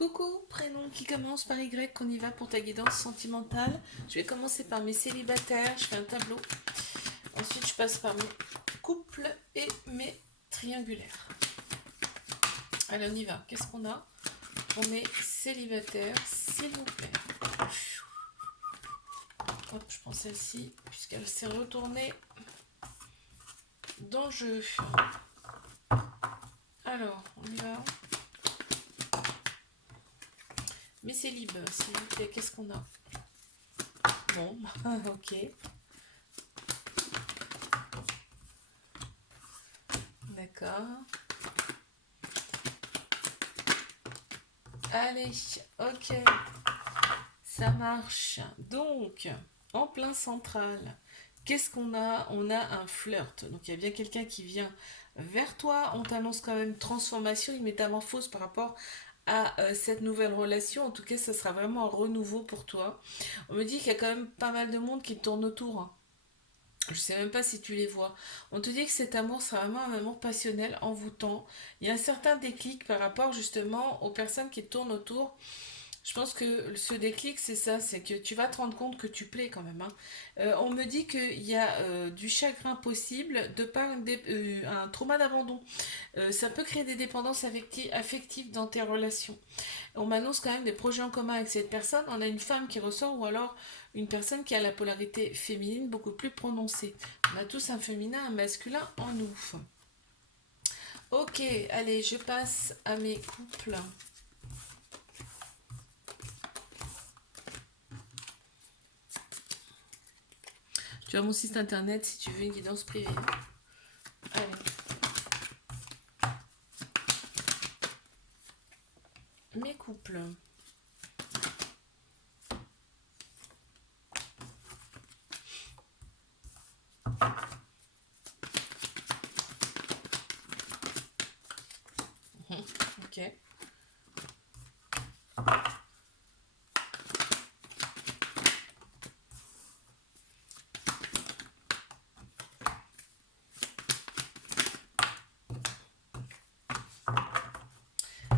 Coucou, prénom qui commence par Y, qu'on y va pour ta guidance sentimentale. Je vais commencer par mes célibataires, je fais un tableau. Ensuite, je passe par mes couples et mes triangulaires. Allez, on y va. Qu'est-ce qu'on a pour mes célibataires, s'il vous plaît? Hop, je prends celle-ci, puisqu'elle s'est retournée dans le jeu. Alors, on y va. Mes célibes, s'il vous plaît, qu'est-ce qu'on a? Bon, ok. D'accord. Allez, ok. Ça marche. Donc, en plein central, qu'est-ce qu'on a? On a un flirt. Donc, il y a bien quelqu'un qui vient vers toi. On t'annonce quand même transformation, une métamorphose par rapport à cette nouvelle relation. En tout cas, ça sera vraiment un renouveau pour toi. On me dit qu'il y a quand même pas mal de monde qui tourne autour, hein. Je sais même pas si tu les vois. On te dit que cet amour sera vraiment un amour passionnel, envoûtant. Il y a un certain déclic par rapport justement aux personnes qui tournent autour. Je pense que ce déclic, c'est ça, c'est que tu vas te rendre compte que tu plais quand même, hein. On me dit qu'il y a du chagrin possible de par un trauma d'abandon. Ça peut créer des dépendances affectives dans tes relations. On m'annonce quand même des projets en commun avec cette personne. On a une femme qui ressort ou alors une personne qui a la polarité féminine beaucoup plus prononcée. On a tous un féminin, un masculin en nous. Ok, allez, je passe à mes couples. Tu as mon site internet si tu veux une guidance privée. Allez. Mes couples. Ok.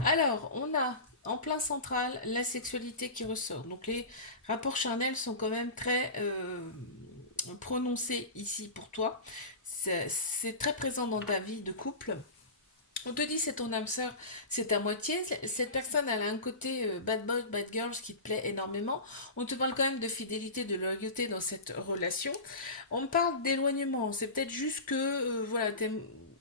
Alors, on a en plein central la sexualité qui ressort. Donc les rapports charnels sont quand même très prononcés ici pour toi. C'est très présent dans ta vie de couple. On te dit c'est ton âme sœur, c'est ta moitié. Cette personne, elle a un côté bad boy, bad girl qui te plaît énormément. On te parle quand même de fidélité, de loyauté dans cette relation. On me parle d'éloignement. C'est peut-être juste que voilà,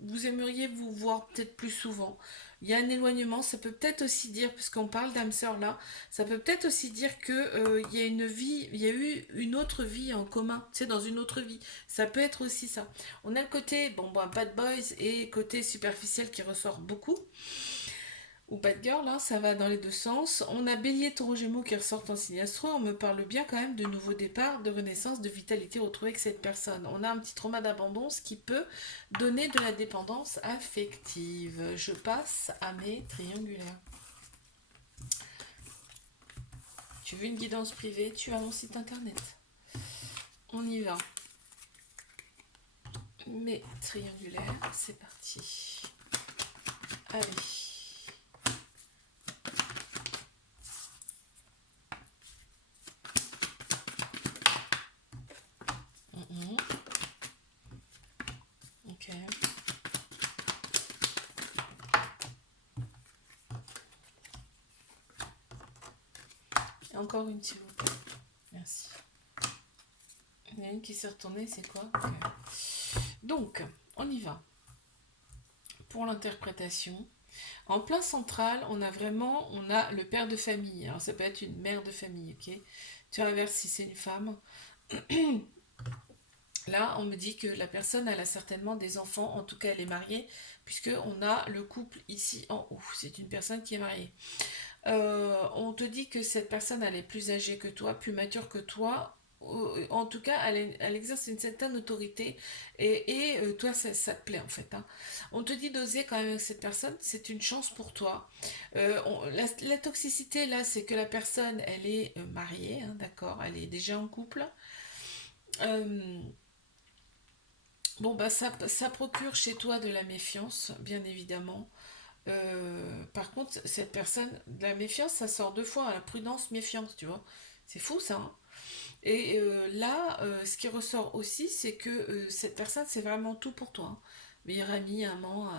vous aimeriez vous voir peut-être plus souvent. Il y a un éloignement. Ça peut peut-être aussi dire, puisqu'on parle d'âme sœur là, ça peut peut-être aussi dire que il y a une vie, il y a eu une autre vie en commun. Tu sais, dans une autre vie. Ça peut être aussi ça. On a le côté, bon, bad boys et côté superficiel qui ressort beaucoup. Ou bad girl, là, ça va dans les deux sens. On a bélier, taureau, gémeaux qui ressortent en signe astro. On me parle bien quand même de nouveaux départs, de renaissance, de vitalité retrouvée avec cette personne. On a un petit trauma d'abandon, ce qui peut donner de la dépendance affective. Je passe à mes triangulaires. Tu veux une guidance privée? Tu as mon site internet. On y va. Mes triangulaires, c'est parti. Allez. Ok. Et encore une, s'il vous plaît. Merci. Il y en a une qui s'est retournée, c'est quoi? Okay. Donc, on y va. Pour l'interprétation, en plein central, on a le père de famille. Alors, ça peut être une mère de famille, ok? Tu inverses si c'est une femme. Là, on me dit que la personne, elle a certainement des enfants, en tout cas, elle est mariée, puisqu'on a le couple ici en haut. C'est une personne qui est mariée. On te dit que cette personne, elle est plus âgée que toi, plus mature que toi. En tout cas, elle exerce une certaine autorité et toi, ça te plaît en fait, hein. On te dit d'oser quand même avec cette personne, c'est une chance pour toi. La toxicité là, c'est que la personne, elle est mariée, hein, d'accord, elle est déjà en couple. Euh, bon, bah ça procure chez toi de la méfiance, bien évidemment. Par contre, cette personne, de la méfiance, ça sort deux fois, la prudence, méfiance, tu vois. C'est fou ça, hein. Et là, ce qui ressort aussi, c'est que cette personne, c'est vraiment tout pour toi, hein. Meilleur ami, amant,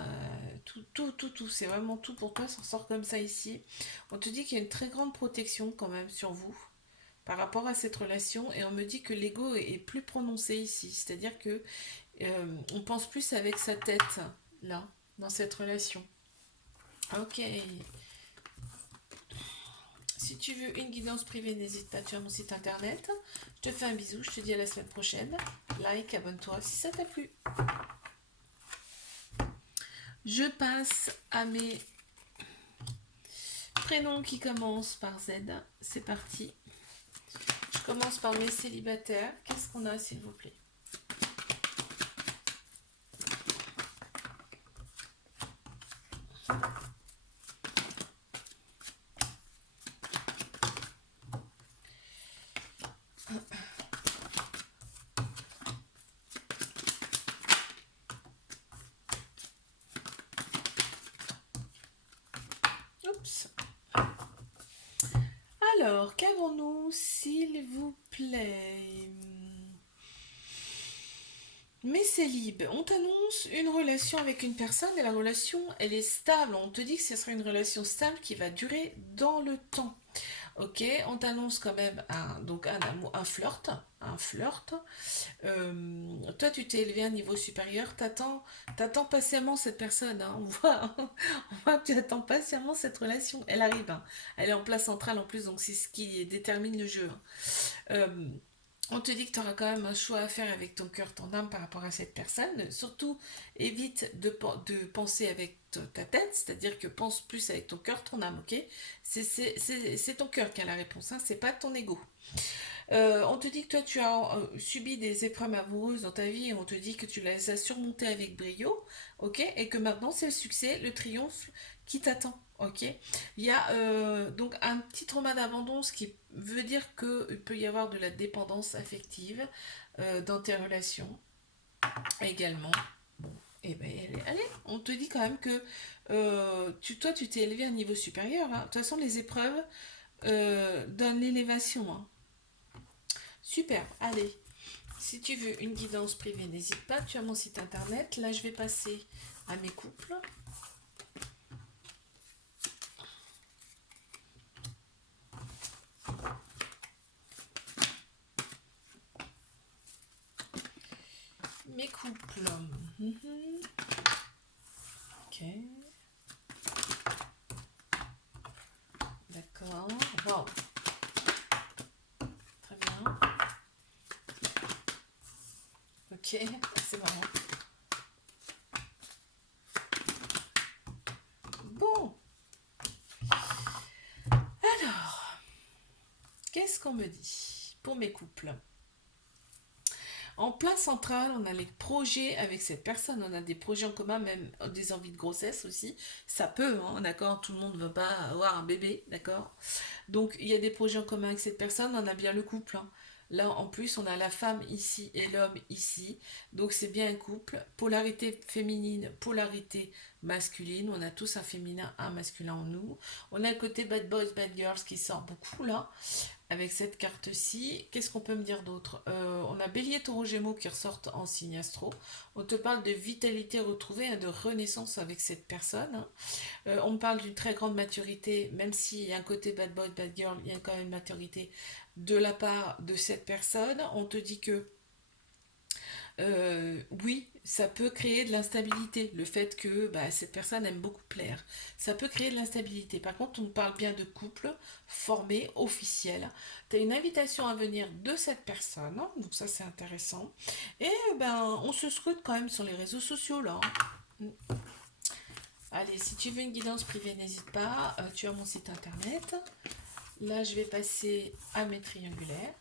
tout, c'est vraiment tout pour toi, ça ressort comme ça ici. On te dit qu'il y a une très grande protection quand même sur vous par rapport à cette relation et on me dit que l'ego est plus prononcé ici, c'est-à-dire que on pense plus avec sa tête là, dans cette relation. Ok, si tu veux une guidance privée, n'hésite pas, tu as mon site internet. Je te fais un bisou, je te dis à la semaine prochaine. Like, abonne-toi si ça t'a plu. Je passe à mes prénoms qui commencent par Z. C'est parti. Je commence par mes célibataires. Qu'est-ce qu'on a, s'il vous plaît? Oups. Alors, qu'avons-nous, s'il vous plaît? Mais célib, on t'annonce une relation avec une personne et la relation, elle est stable. On te dit que ce sera une relation stable qui va durer dans le temps. Ok, on t'annonce quand même donc un amour, un flirt. Toi, tu t'es élevé à un niveau supérieur, t'attends patiemment cette personne, hein. On voit que tu attends patiemment cette relation. Elle arrive, hein. Elle est en place centrale en plus, donc c'est ce qui détermine le jeu, hein. Euh, on te dit que tu auras quand même un choix à faire avec ton cœur, ton âme par rapport à cette personne. Surtout, évite de penser avec ta tête, c'est-à-dire que pense plus avec ton cœur, ton âme, ok? C'est ton cœur qui a la réponse, hein, c'est pas ton ego. On te dit que toi, tu as subi des épreuves amoureuses dans ta vie et on te dit que tu les as surmontées avec brio, ok? Et que maintenant, c'est le succès, le triomphe qui t'attend, ok? Il y a donc un petit trauma d'abandon, ce qui veut dire qu'il peut y avoir de la dépendance affective dans tes relations également. Bon, et ben, allez, on te dit quand même que toi, tu t'es élevé à un niveau supérieur, hein. De toute façon, les épreuves donnent l'élévation, hein. Super, allez. Si tu veux une guidance privée, n'hésite pas, tu as mon site internet. Là, je vais passer à mes couples. Mes couples. Mhm. Ok. D'accord. Wow. Très bien. Ok, c'est marrant. Bon. Alors, qu'est-ce qu'on me dit pour mes couples? En plein central, on a les projets avec cette personne, on a des projets en commun, même des envies de grossesse aussi. Ça peut, hein, d'accord, tout le monde ne veut pas avoir un bébé, d'accord. Donc il y a des projets en commun avec cette personne, on a bien le couple, hein. Là en plus on a la femme ici et l'homme ici, donc c'est bien un couple. Polarité féminine, polarité masculine, on a tous un féminin, un masculin en nous. On a le côté bad boys, bad girls qui sort beaucoup là avec cette carte-ci. Qu'est-ce qu'on peut me dire d'autre? On a Bélier, Taureau, Gémeaux qui ressortent en signe astro. On te parle de vitalité retrouvée, hein, de renaissance avec cette personne, hein. On me parle d'une très grande maturité, même s'il y a un côté bad boy, bad girl, il y a quand même une maturité de la part de cette personne. On te dit que oui, ça peut créer de l'instabilité. Le fait que bah, cette personne aime beaucoup plaire, ça peut créer de l'instabilité. Par contre, on parle bien de couple formé, officiel. Tu as une invitation à venir de cette personne, hein, donc ça c'est intéressant. Et ben, on se scrute quand même sur les réseaux sociaux là, hein. Allez, si tu veux une guidance privée, n'hésite pas. Tu as mon site internet. Là, je vais passer à mes triangulaires.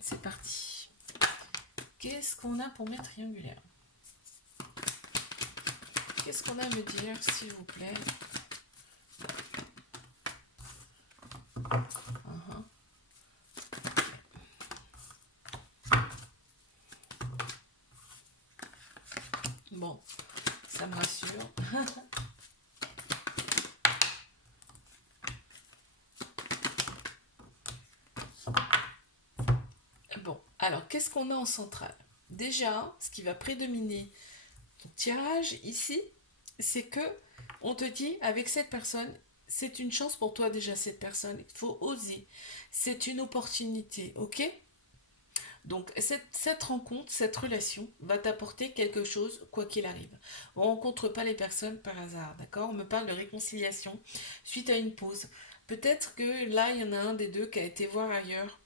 C'est parti. Qu'est-ce qu'on a pour mes triangulaires? Qu'est-ce qu'on a à me dire, s'il vous plaît? Uh-huh. ça me rassure. Bon, alors qu'est-ce qu'on a en centrale? Déjà, ce qui va prédominer ton tirage ici, c'est que on te dit avec cette personne, c'est une chance pour toi déjà cette personne, il faut oser. C'est une opportunité, ok? Donc cette rencontre, cette relation va t'apporter quelque chose quoi qu'il arrive. On ne rencontre pas les personnes par hasard, d'accord? On me parle de réconciliation suite à une pause. Peut-être que là, il y en a un des deux qui a été voir ailleurs.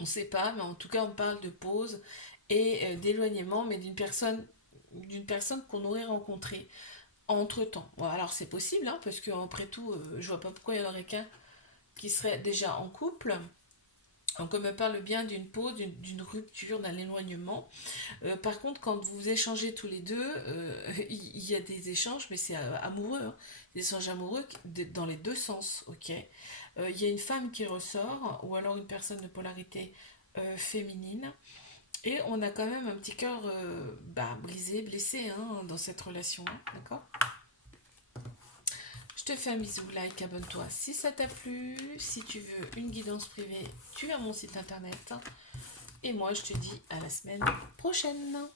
On ne sait pas, mais en tout cas, on parle de pause et d'éloignement, mais d'une personne qu'on aurait rencontrée entre-temps. Bon, alors c'est possible, hein, parce que après tout, je vois pas pourquoi il y en aurait qu'un qui serait déjà en couple. Donc on me parle bien d'une pause, d'une rupture, d'un éloignement. Par contre, quand vous échangez tous les deux, il y a des échanges, mais c'est amoureux, hein, des échanges amoureux dans les deux sens, ok. Il y a une femme qui ressort, ou alors une personne de polarité féminine, et on a quand même un petit cœur brisé, blessé hein, dans cette relation, hein, d'accord. Je te fais un bisou, like, abonne-toi si ça t'a plu. Si tu veux une guidance privée, tu as mon site internet. Et moi, je te dis à la semaine prochaine.